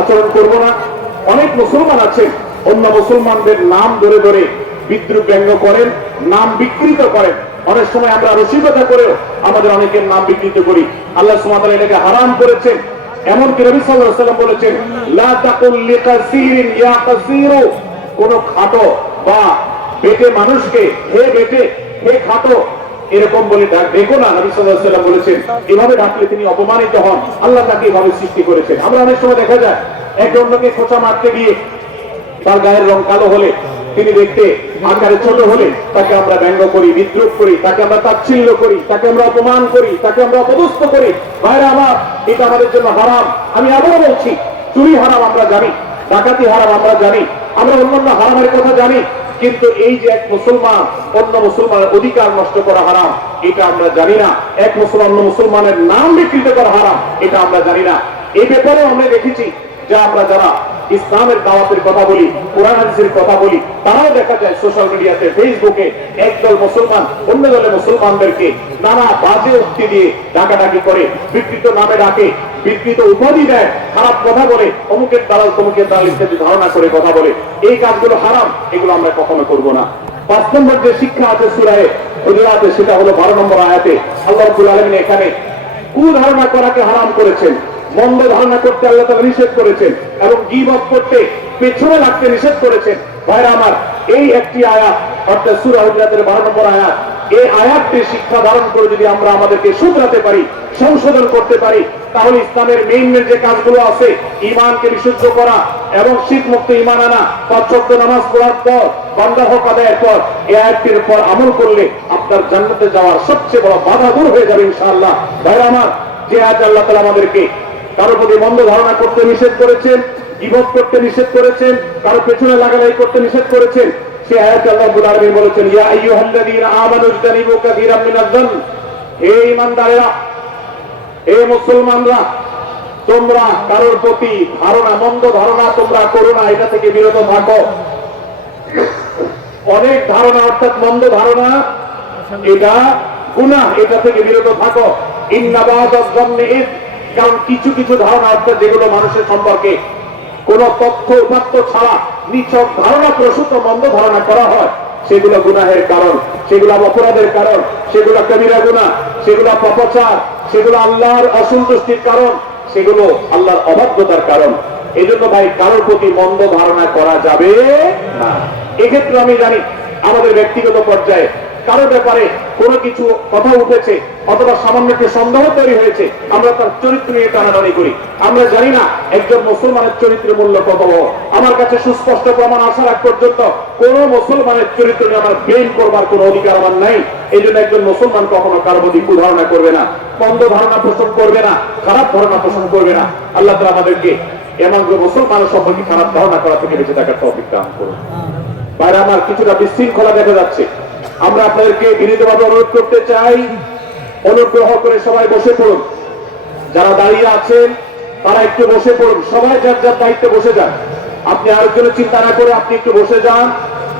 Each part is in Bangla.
আচরণ করব না। অনেক মুসলমান আছেন অন্য মুসলমানদের নাম ধরে ধরে বিদ্রুপ ব্যঙ্গ করেন, নাম বিকৃত করেন। অনেক সময় আমরা রসিকতা করেও আমাদের অনেকের নাম বিকৃত করি। আল্লাহ সুবহানাহু ওয়া তাআলা এটাকে হারাম করেছেন। এমনকি নবী সাল্লাল্লাহু আলাইহি ওয়াসাল্লাম বলেছেন, লা তাকুল লিকাসিরিন ইয়া কাসিরু, কোন খাটো বা বেটে মানুষকে হে বেটে, হে খাটো এরকম বলে দেখো না। নবী সাল্লাল্লাহু আলাইহি ওয়াসাল্লাম বলেছেন এভাবে ডাকলে তিনি অপমানিত হন। আল্লাহ তাকে এভাবে সৃষ্টি করেছেন। আমরা অনেক সময় দেখা যায় একে অন্যকে খোঁচা মারতে গিয়ে তার গায়ের রং কালো হলে, তিনি দেখতে আকারে ছোট হলে তাকে আমরা ব্যঙ্গ করি, বিদ্রুপ করি, তাকে আমরা তাচ্ছিল্য করি, তাকে আমরা অপমান করি, তাকে আমরা অপদস্থ করি। ভাইরা আমার, এটা আমাদের জন্য হারাম। আমি আবারও বলছি, চুরি হারাম আমরা জানি, ডাকাতি হারাম আমরা জানি, আমরা অন্যান্য হারামের কথা জানি, কিন্তু এই যে এক মুসলমান অন্য মুসলমানের অধিকার নষ্ট করা হারাম, এটা আমরা জানি না। এক মুসলমান অন্য মুসলমানের নাম বিকৃত করা হারাম, এটা আমরা জানি না। এই ব্যাপারে আমরা দেখেছি যে আমরা যারা ইসলামের দাওয়াতের কথা বলি, কোরআন হাদিসের কথা বলি, তারাও দেখা যায় সোশ্যাল মিডিয়াতে, ফেসবুকে একদল মুসলমান অন্য দলের মুসলমানদেরকে নানা বাজে উক্তি দিয়ে ডাকাডাকি করে, বিকৃত নামে ডাকে, বিকৃত উপাধি দেয়, খারাপ কথা বলে, অমুকের দালাল তমুকের দালাল ইত্যাদি ধারণা করে কথা বলে। এই কাজগুলো হারাম, এগুলো আমরা কখনো করব না। 5 নম্বর যে শিক্ষা আছে সূরা হুজুরাতে, সেটা হলো 12 নম্বর আয়াতে আল্লাহ রাব্বুল আলামিন এখানে কুধারণা করাকে হারাম করেছেন, মন্দ ধারণা করতে আল্লাহ তাআলা নিষেধ করেছেন, এবং গীবত করতে, পেছনে লাগতে নিষেধ করেছেন। ভাইরা আমার, এই একটি আয়াত অর্থাৎ সূরা হুজুরাতের 12 নম্বর আয়াত, এই আয়াতটি শিক্ষা ধারণ করে যদি আমরা আমাদেরকে শুধরাতে পারি, সংশোধন করতে পারি, তাহলে ইসলামের মেইন যে কাজগুলো আছে, ঈমানকে বিশুদ্ধ করা এবং শিরক মুক্ত ঈমান আনা, 5 ওয়াক্ত নামাজ পড়ার পর, বান্দা হক আদায়ের পর, এই আয়াতটির পর আমল করলে আপনার জান্নাতে যাওয়ার সবচেয়ে বড় বাধা দূর হয়ে যাবে ইনশাআল্লাহ। ভাইরা আমার, যে আয়াত আল্লাহ তাআলা আমাদেরকে কারো প্রতি মন্দ ধারণা করতে নিষেধ করেছেন, গীবত করতে নিষেধ করেছেন, কারো পেছনে লাগালাই করতে নিষেধ করেছেন, সে আয়াতে আল্লাহ রাব্বুল আলামিন বলেছেন, ইয়া আইয়ুহাল্লাযীনা আমানু ইজতানিবু কাসীরাম মিনাজ-যান, হে ঈমানদারেরা, হে মুসলমানরা, তোমরা কারোর প্রতি ধারণা, মন্দ ধারণা তোমরা করো না, এটা থেকে বিরত থাকো। অনেক ধারণা অর্থাৎ মন্দ ধারণা, এটা গুনাহ, এটা থেকে বিরত থাকো। ইন্না বা'দায-যান্নি ইস, কারণ কিছু কিছু ধারণা অর্থাৎ যেগুলো মানুষের সম্পর্কে কোন তথ্য উপাত্ত ছাড়া নিছক ধারণা প্রসূত মন্দ ধারণা করা হয়, সেগুলো গুনাহের কারণ, সেগুলো অপরাধের কারণ, সেগুলো কবিরা গুনাহ, সেগুলো পাপাচার, সেগুলো আল্লাহর অসন্তুষ্টির কারণ, সেগুলো আল্লাহর অবাধ্যতার কারণ। এই জন্য ভাই, কারোর প্রতি মন্দ ধারণা করা যাবে না। এক্ষেত্রে আমি জানি আমাদের ব্যক্তিগত পর্যায়ে কারো ব্যাপারে কোনো কিছু কথা উঠেছে অথবা সামান্য একটু সন্দেহ তৈরি হয়েছে, আমরা তার চরিত্র নিয়ে টানাটানি করি। আমরা জানি না একজন মুসলমানের চরিত্রের মূল্য কত বড়। আমার কাছে সুস্পষ্ট প্রমাণ আসার আগ পর্যন্ত কোন মুসলমানের চরিত্র নিয়ে আমার ব্লেম করবার কোনো অধিকার আমার নাই। এই জন্য একজন মুসলমান কখনো কারো প্রতি কুধারণা করবে না, মন্দ ধারণা পোষণ করবে না, খারাপ ধারণা পোষণ করবে না। আল্লাহ তাআলা আমাদেরকে এমন মুসলমানের সম্পর্কে খারাপ ধারণা করা থেকে বেঁচে থাকার তৌফিক দান করুন। ভাইরা আমার, কিছুটা বিশৃঙ্খলা দেখা যাচ্ছে। আমরা আপনাদেরকে বিনীতভাবে অনুরোধ করতে চাই, অনুগ্রহ করে সবাই বসে পড়ুন। যারা দাঁড়িয়ে আছেন তারা একটু বসে পড়ুন, সবাই যার যার দায়িত্বে বসে যান। আপনি আরেকজনের চিন্তা না করে আপনি একটু বসে যান।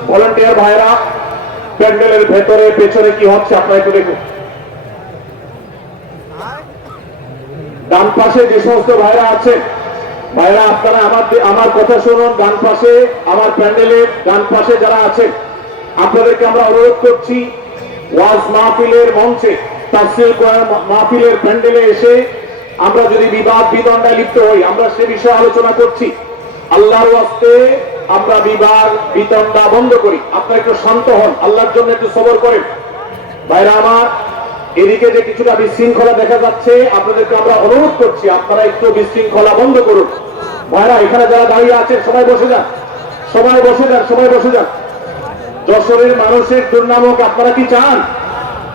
ভলান্টিয়ার ভাইরা, প্যান্ডেলের ভেতরে পেছনে কি হচ্ছে আপনারা একটু দেখুন। ডান পাশে যে সমস্ত ভাইরা আছেন, ভাইরা আপনারা আমার কথা শুনুন। ডান পাশে, আমার প্যান্ডেলের ডান পাশে যারা আছেন, আপনাদেরকে আমরা অনুরোধ করছি, ওয়াজ মাহফিলের মঞ্চে, তাফসীর কোরআন মাহফিলের প্যান্ডেলে এসে আমরা যদি বিবাদ বিতণ্ডায় লিপ্ত হই, আমরা সে বিষয়ে আলোচনা করছি। আল্লাহর ওয়াস্তে আমরা বিবাদ বিতণ্ডা বন্ধ করি। আপনারা একটু শান্ত হন, আল্লাহর জন্য একটু সবর করেন। ভাইরা আমার, এদিকে যে কিছুটা বিশৃঙ্খলা দেখা যাচ্ছে, আপনাদেরকে আমরা অনুরোধ করছি আপনারা একটু বিশৃঙ্খলা বন্ধ করুন। ভাইরা, এখানে যারা দাঁড়িয়ে আছেন সবাই বসে যান, সবাই বসে যান, সবাই বসে যান। যশোরের মানুষের দুর্নাম হোক, আপনারা কি চান?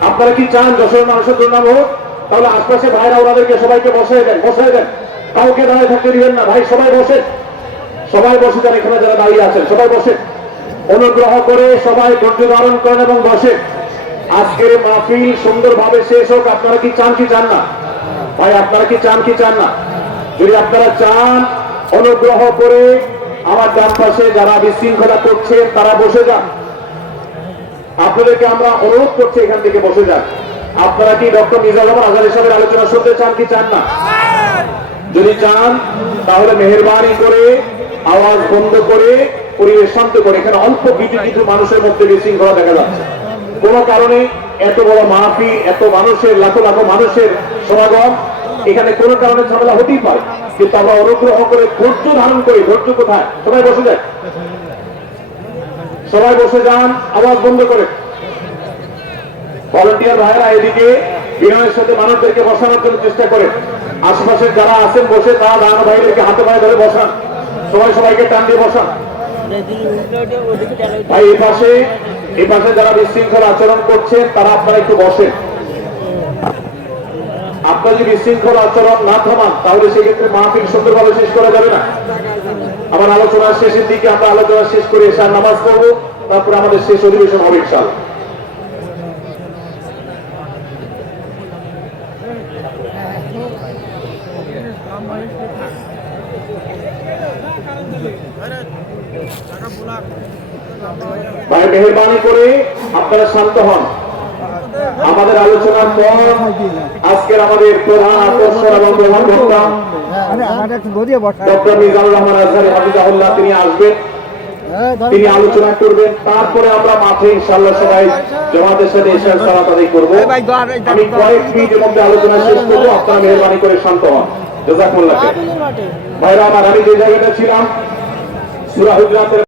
আপনারা কি চান যশোরের মানুষের দুর্নাম হোক? তাহলে আশপাশে ভাইরা ওনাদেরকে সবাইকে বসে দেন, বসে দেন, কাউকে দাঁড়িয়ে থাকতে দিবেন না। ভাই সবাই বসে, সবাই বসে যান। এখানে যারা দাঁড়িয়ে আছেন সবাই বসে, অনুগ্রহ করে সবাই ধৈর্য ধারণ করেন এবং বসে। আজকের মাহফিল সুন্দরভাবে শেষ হোক। আপনারা কি চান কি চান না? ভাই আপনারা কি চান কি চান না? যদি আপনারা চান, অনুগ্রহ করে আমার ডান পাশে যারা বিশৃঙ্খলা করছে তারা বসে যান। আপনাদেরকে আমরা অনুরোধ করছি এখান থেকে বসে যান। আপনারা কি ডক্টর মিজানুর রহমান আজহারী সাহেবের আলোচনা শুনতে চান কি চান না? যদি চান তাহলে মেহেরবানি করে আওয়াজ বন্ধ করে পরিবেশ শান্ত করে। এখানে অল্প কিছু কিছু মানুষের মধ্যে বিশৃঙ্খলা দেখা যাচ্ছে। কোন কারণে এত বড় মাহফিল, এত মানুষের, লাখো লাখো মানুষের সমাগম, এখানে কোন কারণে ঝামেলা হতেই পারে, কিন্তু আমরা অনুগ্রহ করে ধৈর্য ধারণ করি। ধৈর্য কোথায়? সবাই বসে যায়, সবাই বসে যান, আওয়াজ বন্ধ করে। ভলান্টিয়ার ভাইরা এদিকে বিনয়ের সাথে মানুষদেরকে বসানোর জন্য চেষ্টা করে। আশেপাশে যারা আছেন বসে, তারা দাঁড়ানো ভাইদেরকে হাতে পায়ে ধরে বসান, সবাই সবাইকে টান দিয়ে বসান। ভাই এই পাশে যারা বিশৃঙ্খল আচরণ করছেন তারা আপনারা একটু বসেন। আপনারা যদি বিশৃঙ্খল আচরণ না থামান তাহলে সেক্ষেত্রে মাহফিল সুন্দরভাবে শেষ করা যাবে না। আমার আলোচনার শেষের দিকে আমরা আলোচনা শেষ করে এশার নামাজ পড়বো, তারপরে আমাদের শেষ অধিবেশন হবে ইনশাআল্লাহ। ভাই মেহেরবানি করে আপনারা শান্ত হন। আমাদের আলোচনার পর আজকের আমাদের প্রধান আকর্ষণ এবং প্রধান বক্তা ডক্টর মিজানুর রহমান আজহারী হাফিজাহুল্লাহ তিনি আসবেন, তিনি আলোচনা করবেন। তারপরে আমরা মাঠে ইনশাআল্লাহ সবাই জামাতের সাথে ইশার সালাত আদায় করব। আমি কয়েক মিনিটের মধ্যে আলোচনা শেষ করব, আপনারা মেহেরবানি করে শান্ত হন। জাযাকুমুল্লাহ। ভাইরা আমার, আমি যে জায়গাটা ছিলাম সূরা হুজুরাতের